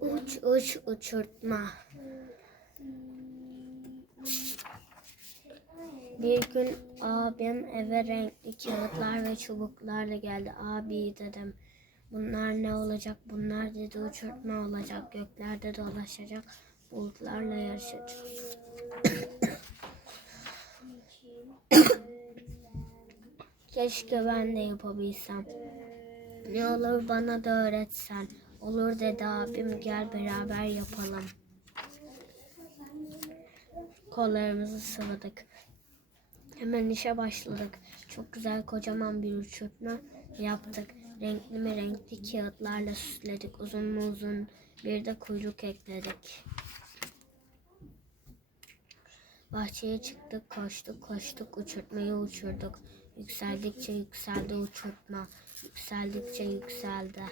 Uç uç uçurtma. Bir gün abim eve renkli kağıtlar ve çubuklarla geldi. Abi dedim. Bunlar ne olacak? Bunlar dedi uçurtma olacak. Göklerde dolaşacak. Bulutlarla yarışacak. Keşke ben de yapabilsem. Ne olur bana da öğretsen. Olur dedi abim gel beraber yapalım. Kollarımızı sıvadık. Hemen işe başladık. Çok güzel kocaman bir uçurtma yaptık. Renkli mi renkli kağıtlarla süsledik. Uzun mu uzun bir de kuyruk ekledik. Bahçeye çıktık, koştuk, koştuk, uçurtmayı uçurduk. Yükseldikçe yükseldi uçurtma, yükseldikçe yükseldi.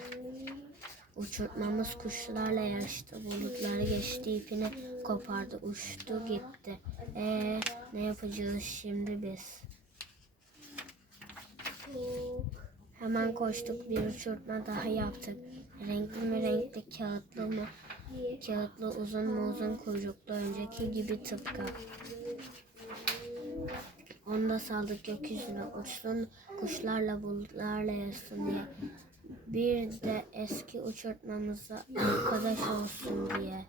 Uçurtmamız kuşlarla yarıştı, bulutları geçti, ipini kopardı, uçtu gitti. Ee, ne yapacağız şimdi biz? Hemen koştuk, bir uçurtma daha yaptık. Renkli mi renkli, kağıtlı mı? Kağıtlı, uzun mu uzun kuyruklu, önceki gibi tıpkı. Onu da saldık gökyüzüne uçsun kuşlarla bulutlarla yarışsın diye. Bir de eski uçurtmamıza arkadaş olsun diye.